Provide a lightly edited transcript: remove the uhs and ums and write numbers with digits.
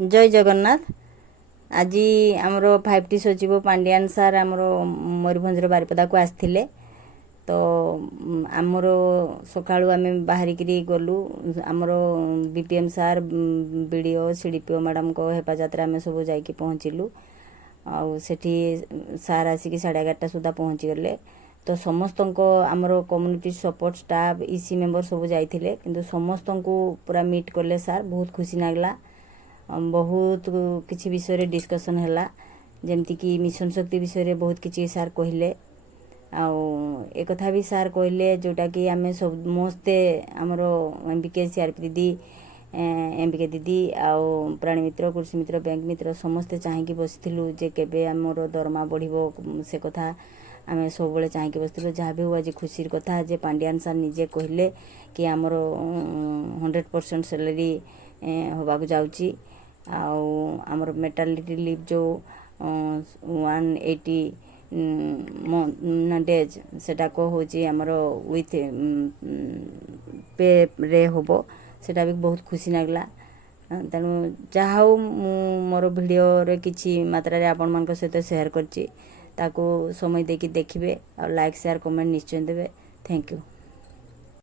जय जगन्नाथ। आज आमर 5T सचिव पांडियान सार आमर मयूरभंजर बारिपदा को आसते तो आमर सका आम बाहरिक गलु आमर बीपीएम सार बीडीओ सीडीपीओ मैडम को हेफाजत आम सब जा पहुँचलु आठी सार आसिक 11:30 सुधा पहुँची गले। तो समस्त आमर कम्युनिटी सपोर्ट स्टाफ इसी मेंबर सब जाइए किंतु समस्त को पूरा मीट कले सार बहुत खुशी लगला। बहुत किसी विषय डिस्कसन है जमती कि मिशन शक्ति विषय बहुत किसी सार कहले एक कथा भी सार कहले जोटा कि आम समस्ते आमर एमबीके सीआरपी दीदी एमबीके दीदी आउ प्राणी मित्र कृषि मित्र बैंक मित्र समस्ते चाहिए बसलु जे केबे आमर दरमा बढ़िबो से कथा आम सब चाहिए बसलु जहाँ भी हो आज खुशी कथा जे पांडियान सार निजे कहले कि आमर 100% सैलरी होबाक जाउची आमर मेटर्निटी लीव जो 180 डेज सेटा को होची आमर विथ पे रे होबो सेटा भी बहुत खुशी लगला। तेणु जहाँ हो मोर भिडियो रे किछि मात्रा आपण मान सहित शेयर करछि ताको समय देकी देखिबे और लाइक शेयर कमेंट निश्चय देबे। Thank you.